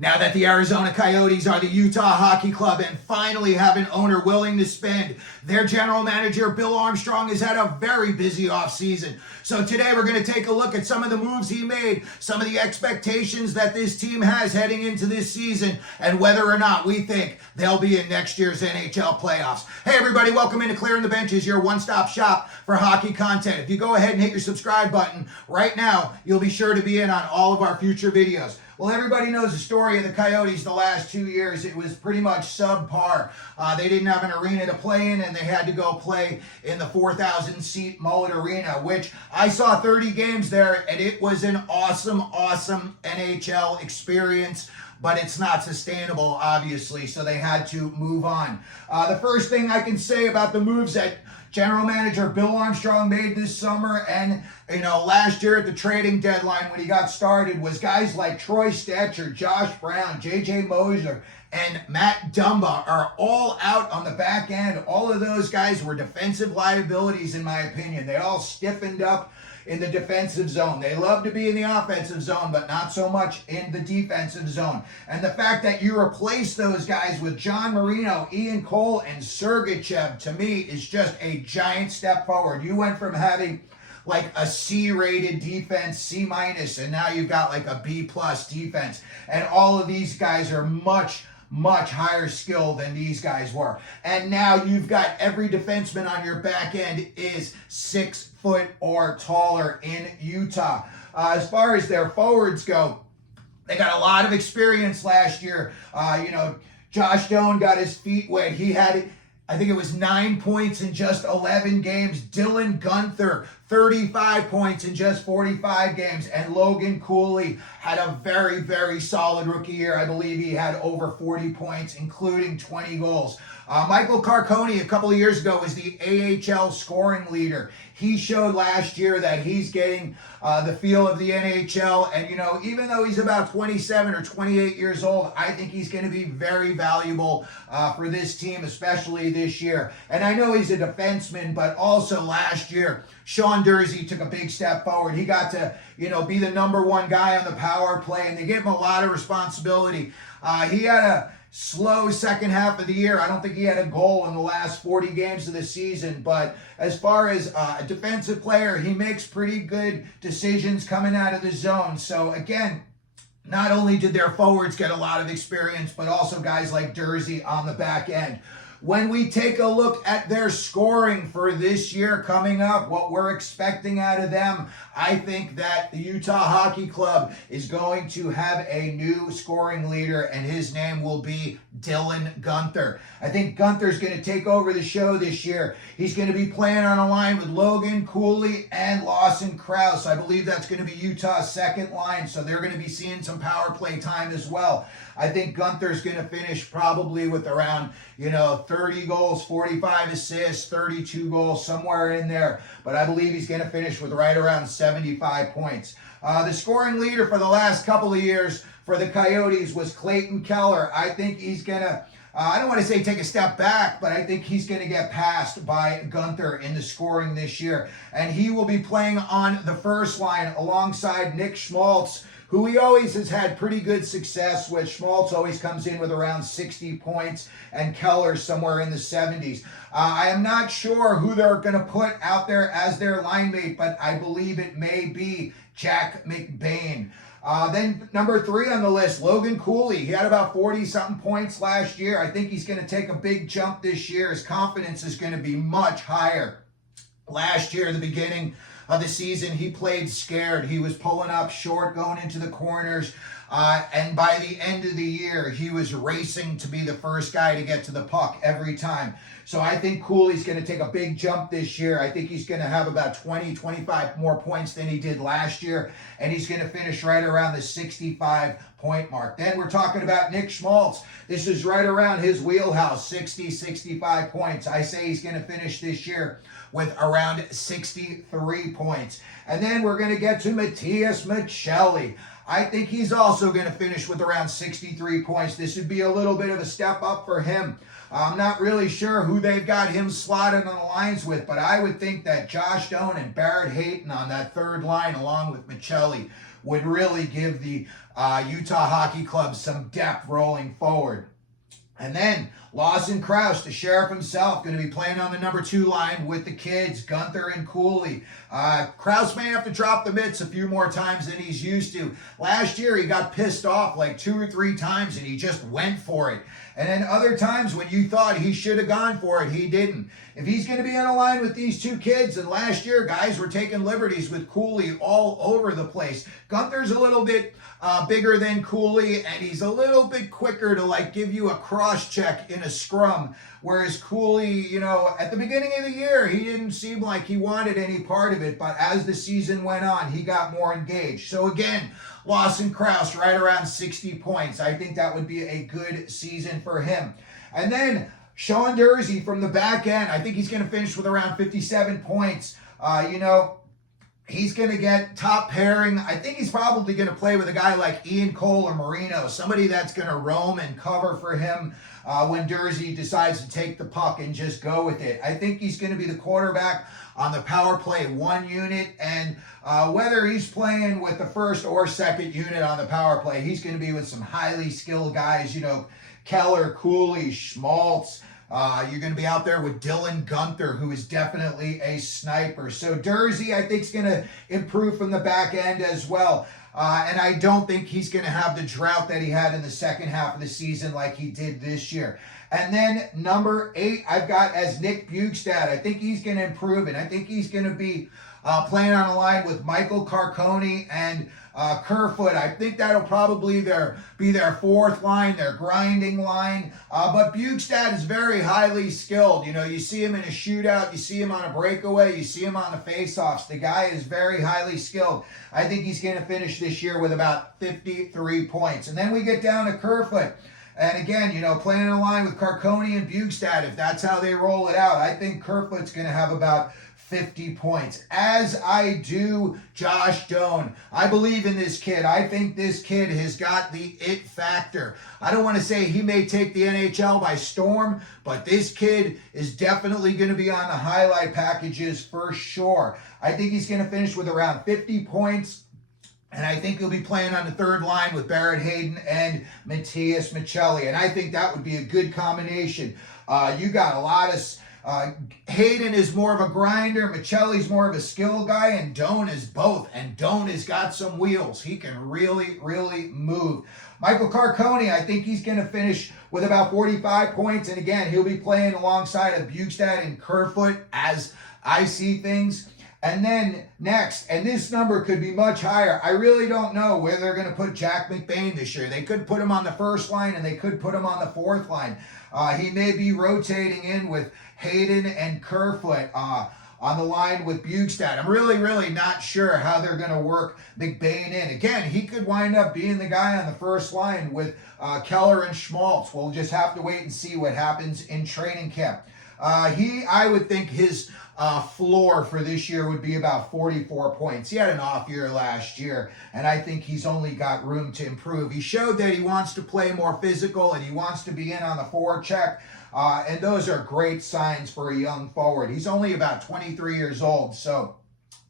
Now that the Arizona Coyotes are the Utah Hockey Club and finally have an owner willing to spend, their general manager, Bill Armstrong, has had a very busy offseason. So today we're going to take a look at some of the moves he made, some of the expectations that this team has heading into this season, and whether or not we think they'll be in next year's NHL playoffs. Hey everybody, welcome into Clearing the Benches, your one-stop shop for hockey content. If you go ahead and hit your subscribe button right now, you'll be sure to be in on all of our future videos. Well, everybody knows the story of the Coyotes the last 2 years. It was pretty much subpar. They didn't have an arena to play in, and they had to go play in the 4,000-seat Mullet Arena, which I saw 30 games there, and it was an awesome NHL experience. But it's not sustainable, obviously, so they had to move on. The first thing I can say about the moves that General Manager Bill Armstrong made this summer and, last year at the trading deadline when he got started was guys like Troy Stetcher, Josh Brown, J.J. Moser, and Matt Dumba are all out on the back end. All of those guys were defensive liabilities, in my opinion. They all stiffened up in the defensive zone. They love to be in the offensive zone, but not so much in the defensive zone. And the fact that you replace those guys with John Marino, Ian Cole, and Sergachev, to me, is just a giant step forward. You went from having like a C-rated defense, C-, and now you've got like a B+ defense. And all of these guys are much higher skill than these guys were. And now you've got every defenseman on your back end is 6 foot or taller in Utah. As far as their forwards go, they got a lot of experience last year. Josh Doan got his feet wet. He had, I think it was 9 points in just 11 games. Dylan Guenther, 35 points in just 45 games. And Logan Cooley had a very solid rookie year. I believe he had over 40 points, including 20 goals. Michael Carcone, a couple of years ago, was the AHL scoring leader. He showed last year that he's getting the feel of the NHL. And, even though he's about 27 or 28 years old, I think he's going to be very valuable for this team, especially this year. And I know he's a defenseman, but also last year, Sean Durzi took a big step forward. He got to, be the number one guy on the power play, and they gave him a lot of responsibility. He had a slow second half of the year. I don't think he had a goal in the last 40 games of the season, but as far as a defensive player, he makes pretty good decisions coming out of the zone. So again, not only did their forwards get a lot of experience, but also guys like Durzi on the back end. When we take a look at their scoring for this year coming up, what we're expecting out of them, I think that the Utah Hockey Club is going to have a new scoring leader, and his name will be Dylan Guenther. I think Gunther's going to take over the show this year. He's going to be playing on a line with Logan Cooley and Lawson Krause. I believe that's going to be Utah's second line, so they're going to be seeing some power play time as well. I think Gunther's going to finish probably with around, 30 goals, 45 assists, 32 goals, somewhere in there. But I believe he's going to finish with right around 75 points. The scoring leader for the last couple of years for the Coyotes was Clayton Keller. I think he's going to, I don't want to say take a step back, but I think he's going to get passed by Guenther in the scoring this year. And he will be playing on the first line alongside Nick Schmaltz, who he always has had pretty good success with. Schmaltz always comes in with around 60 points, and Keller somewhere in the 70s. I am not sure who they're going to put out there as their line mate, but I believe it may be Jack McBain. Then number 3 on the list, Logan Cooley. He had about 40-something points last year. I think he's going to take a big jump this year. His confidence is going to be much higher. Last year, the beginning of the season, he played scared. He was pulling up short, going into the corners. And by the end of the year, he was racing to be the first guy to get to the puck every time. So I think Cooley's going to take a big jump this year. I think he's going to have about 20, 25 more points than he did last year. And he's going to finish right around the 65-point mark. Then we're talking about Nick Schmaltz. This is right around his wheelhouse, 60, 65 points. I say he's going to finish this year with around 63 points. And then we're going to get to Matias Maccelli. I think he's also going to finish with around 63 points. This would be a little bit of a step up for him. I'm not really sure who they've got him slotted on the lines with, but I would think that Josh Doan and Barrett Hayton on that third line along with Maccelli would really give the Utah Hockey Club some depth rolling forward. And then Lawson Krause, the sheriff himself, going to be playing on the number 2 line with the kids, Gunther and Cooley. Krause may have to drop the mitts a few more times than he's used to. Last year, he got pissed off like 2 or 3 times, and he just went for it. And then other times when you thought he should have gone for it, he didn't. If he's going to be on a line with these 2 kids, and last year guys were taking liberties with Cooley all over the place. Gunther's a little bit bigger than Cooley, and he's a little bit quicker to like give you a cross check in a scrum. Whereas Cooley, you know, at the beginning of the year, he didn't seem like he wanted any part of it, but as the season went on, he got more engaged. So again, Lawson Krause right around 60 points. I think that would be a good season for him. And then Sean Durzi from the back end, I think he's going to finish with around 57 points. You know, he's going to get top pairing. I think he's probably going to play with a guy like Ian Cole or Marino, somebody that's going to roam and cover for him when Durzi decides to take the puck and just go with it. I think he's going to be the quarterback on the power play 1 unit, and whether he's playing with the first or second unit on the power play, he's going to be with some highly skilled guys, you know, Keller, Cooley, Schmaltz. You're going to be out there with Dylan Gunther, who is definitely a sniper. So Durzi, I think, is going to improve from the back end as well. And I don't think he's going to have the drought that he had in the second half of the season like he did this year. And then number 8, I've got as Nick Bjugstad. I think he's going to improve, and I think he's going to be playing on a line with Michael Carcone and Kerfoot. I think that'll probably be their 4th line, their grinding line. But Bjugstad is very highly skilled. You know, you see him in a shootout, you see him on a breakaway, you see him on the faceoffs. The guy is very highly skilled. I think he's going to finish this year with about 53 points. And then we get down to Kerfoot. And again, you know, playing in a line with Carcone and Bjugstad, if that's how they roll it out, I think Kerfoot's going to have about 50 points, as I do Josh Doan. I believe in this kid. I think this kid has got the it factor. I don't want to say he may take the NHL by storm, but this kid is definitely going to be on the highlight packages for sure. I think he's going to finish with around 50 points. And I think he'll be playing on the 3rd line with Barrett Hayden and Matthias Michelli. And I think that would be a good combination. You got a lot of... Hayden is more of a grinder, Michelli's more of a skill guy, and Doan is both. And Doan has got some wheels. He can really, really move. Michael Carcone, I think he's going to finish with about 45 points. And again, he'll be playing alongside of Bjugstad and Kerfoot as I see things. And then next, and this number could be much higher. I really don't know where they're going to put Jack McBain this year. They could put him on the 1st line, and they could put him on the 4th line. He may be rotating in with Hayden and Kerfoot on the line with Bjugstad. I'm really, really not sure how they're going to work McBain in. Again, he could wind up being the guy on the 1st line with Keller and Schmaltz. We'll just have to wait and see what happens in training camp. I would think his floor for this year would be about 44 points. He had an off year last year, and I think he's only got room to improve. He showed that he wants to play more physical, and he wants to be in on the forecheck, and those are great signs for a young forward. He's only about 23 years old, so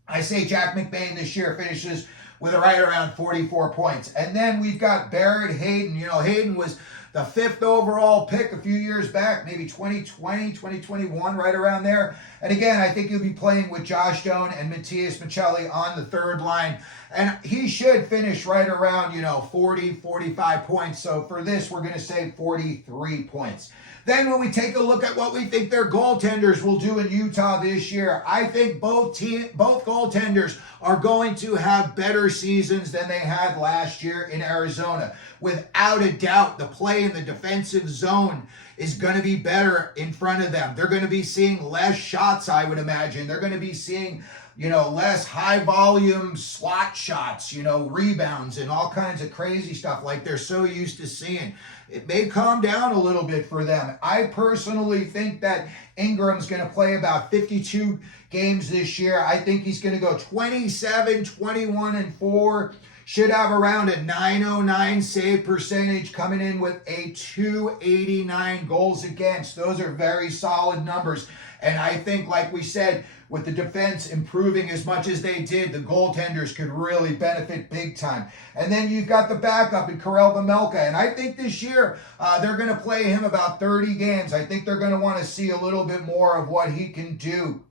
I say Jack McBain this year finishes with right around 44 points. And then we've got Barrett Hayden. You know, Hayden was the 5th overall pick a few years back, maybe 2020, 2021, right around there. And again, I think he'll be playing with Josh Doan and Matthias Michelli on the 3rd line. And he should finish right around, you know, 40, 45 points. So for this, we're going to say 43 points. Then when we take a look at what we think their goaltenders will do in Utah this year, I think both goaltenders are going to have better seasons than they had last year in Arizona. Without a doubt, the play in the defensive zone is going to be better in front of them. They're going to be seeing less shots, I would imagine. They're going to be seeing, you know, less high volume slot shots, you know, rebounds and all kinds of crazy stuff like they're so used to seeing. It may calm down a little bit for them. I personally think that Ingram's going to play about 52 games this year. I think he's going to go 27, 21, and 4. should have around a 909 save percentage, coming in with a 289 goals against. Those are very solid numbers. And I think, like we said, with the defense improving as much as they did, the goaltenders could really benefit big time. And then you've got the backup in Karel Vejmelka. And I think this year they're going to play him about 30 games. I think they're going to want to see a little bit more of what he can do.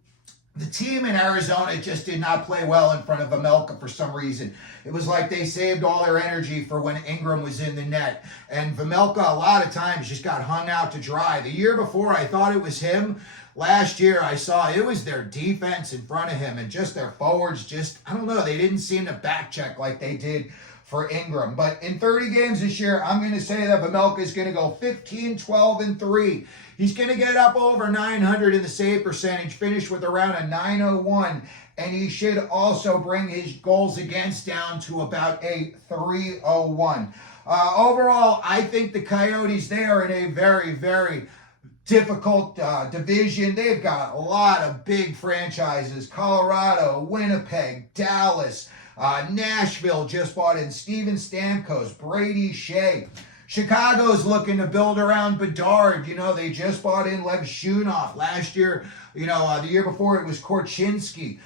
The team in Arizona just did not play well in front of Vejmelka for some reason. It was like they saved all their energy for when Ingram was in the net. And Vejmelka, a lot of times, just got hung out to dry. The year before, I thought it was him. Last year, I saw it was their defense in front of him, and just their forwards just, I don't know, they didn't seem to back check like they did for Ingram. But in 30 games this year, I'm going to say that Vejmelka is going to go 15, 12, and 3. He's going to get up over 900 in the save percentage, finish with around a 901, and he should also bring his goals against down to about a 301. Overall, I think the Coyotes, they are in a very, very difficult division. They've got a lot of big franchises: Colorado, Winnipeg, Dallas, Nashville just bought in Steven Stamkos, Brady Shea. Chicago's looking to build around Bedard. You know, they just bought in Lev Shunov. Last year, the year before it was Korchinski.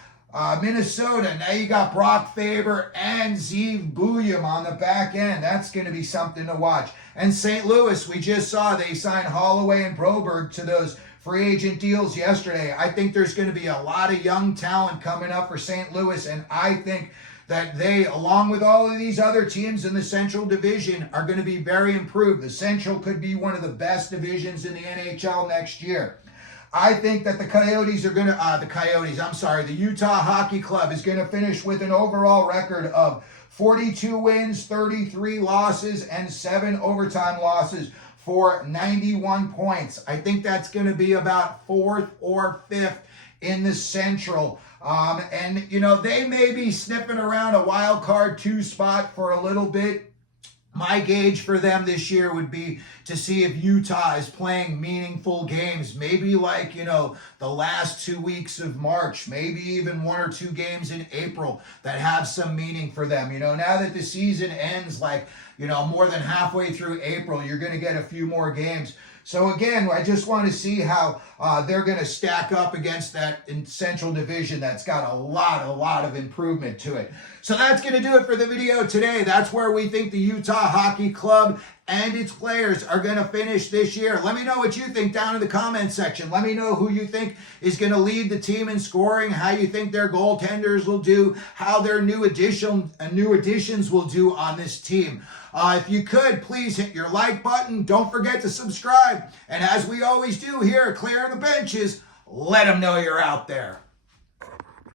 Minnesota, now you got Brock Faber and Zeev Buium on the back end. That's going to be something to watch. And St. Louis, we just saw they signed Holloway and Broberg to those free agent deals yesterday. I think there's going to be a lot of young talent coming up for St. Louis, and I think that they, along with all of these other teams in the Central Division, are going to be very improved. The Central could be one of the best divisions in the NHL next year. I think that the Utah Hockey Club is going to finish with an overall record of 42 wins, 33 losses, and 7 overtime losses for 91 points. I think that's going to be about 4th or 5th in the Central. They may be sniffing around a wild card 2 spot for a little bit. My gauge for them this year would be to see if Utah is playing meaningful games, maybe like, the last 2 weeks of March, maybe even 1 or 2 games in April that have some meaning for them. Now that the season ends, more than halfway through April, you're going to get a few more games. So again, I just want to see how they're going to stack up against that in Central Division that's got a lot of improvement to it. So that's going to do it for the video today. That's where we think the Utah Hockey Club and its players are going to finish this year. Let me know what you think down in the comment section. Let me know who you think is going to lead the team in scoring, how you think their goaltenders will do, how their new additions will do on this team. If you could, please hit your like button. Don't forget to subscribe. And as we always do here at Clearing the Benches, let them know you're out there.